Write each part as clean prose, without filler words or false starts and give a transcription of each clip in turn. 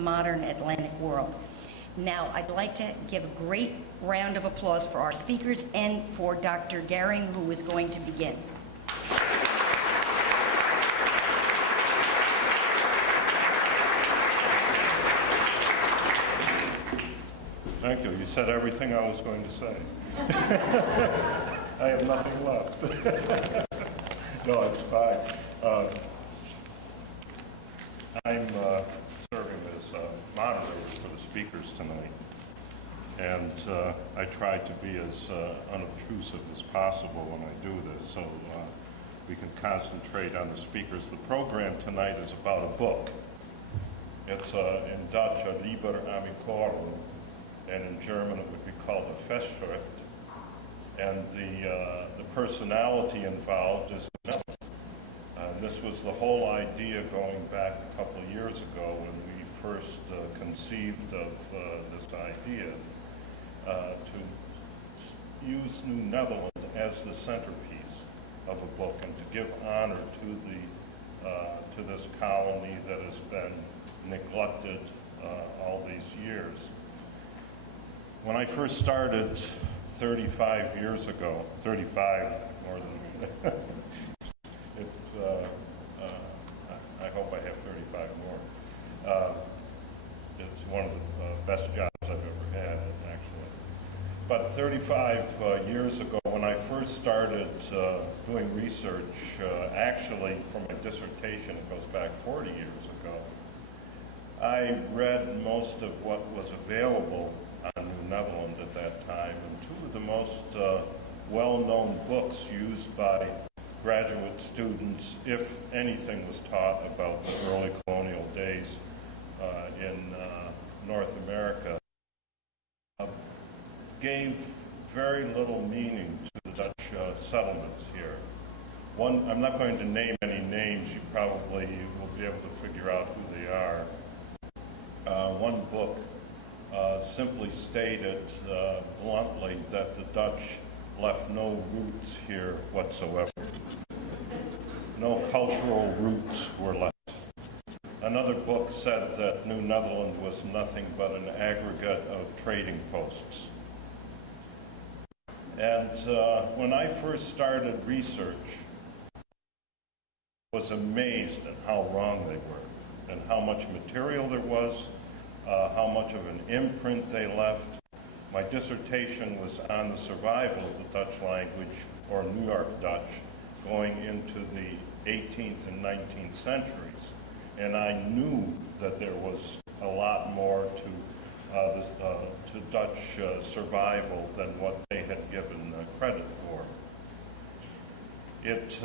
modern Atlantic world. Now, I'd like to give a great round of applause for our speakers and for Dr. Gehring, who is going to begin. Thank you. You said everything I was going to say. I have nothing left. No, it's fine. I'm serving as moderator for the speakers tonight, and I try to be as unobtrusive as possible when I do this, so we can concentrate on the speakers. The program tonight is about a book. It's in Dutch a Liber Amicorum, and in German it would be called a Festschrift. And the personality involved is Netherland. This was the whole idea going back a couple of years ago when we first conceived of this idea to use New Netherland as the centerpiece of a book and to give honor to this colony that has been neglected all these years. When I first started 35 years ago, 35 more than I hope I have 35 more. It's one of the best jobs I've ever had, actually. But 35 years ago, when I first started doing research, actually for my dissertation, it goes back 40 years ago, I read most of what was available on New Netherland at that time, and two of the most well-known books used by graduate students, if anything was taught about the early colonial days in North America, gave very little meaning to the Dutch settlements here. I'm not going to name any names, you probably will be able to figure out who they are. One book simply stated bluntly that the Dutch left no roots here whatsoever. No cultural roots were left. Another book said that New Netherland was nothing but an aggregate of trading posts. And when I first started research, I was amazed at how wrong they were and how much material there was, how much of an imprint they left. My dissertation was on the survival of the Dutch language, or New York Dutch, going into the 18th and 19th centuries. And I knew that there was a lot more to Dutch survival than what they had given credit for. It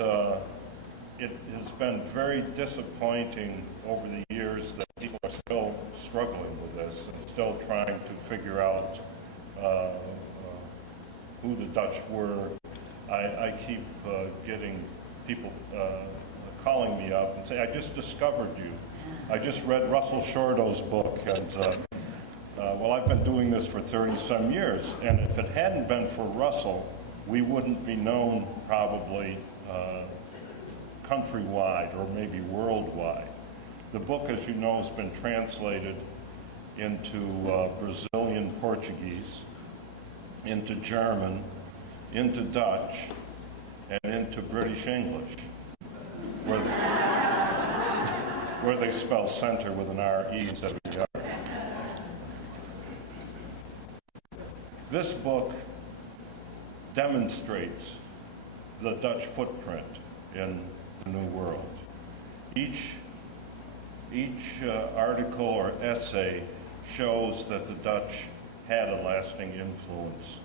has been very disappointing over the years that people are still struggling with this and still trying to figure out who the Dutch were. I keep getting people calling me up and say, I just discovered you. I just read Russell Shorto's book, and well, I've been doing this for 30-some years, and if it hadn't been for Russell, we wouldn't be known probably countrywide or maybe worldwide. The book, as you know, has been translated into Brazilian Portuguese, into German, into Dutch, and into British English, where they spell center with an R-E instead of an R. This book demonstrates the Dutch footprint in the New World. Each article or essay shows that the Dutch had a lasting influence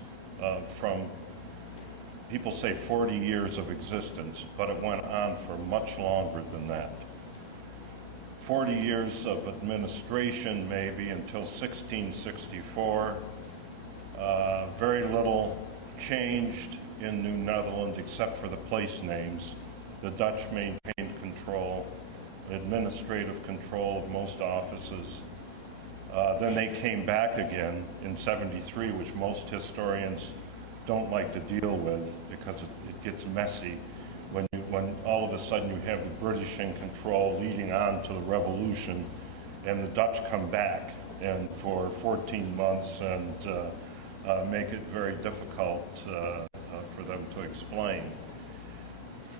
from, people say 40 years of existence, but it went on for much longer than that. 40 years of administration maybe until 1664. Very little changed in New Netherland except for the place names. The Dutch maintained control, administrative control of most offices. Then they came back again in '73, which most historians don't like to deal with because it gets messy when all of a sudden you have the British in control leading on to the revolution and the Dutch come back and for 14 months and make it very difficult for them to explain.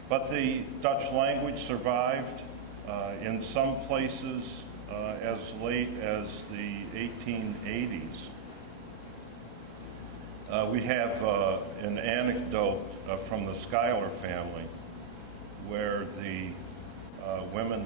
But the Dutch language survived in some places as late as the 1880s. We have an anecdote from the Schuyler family where the women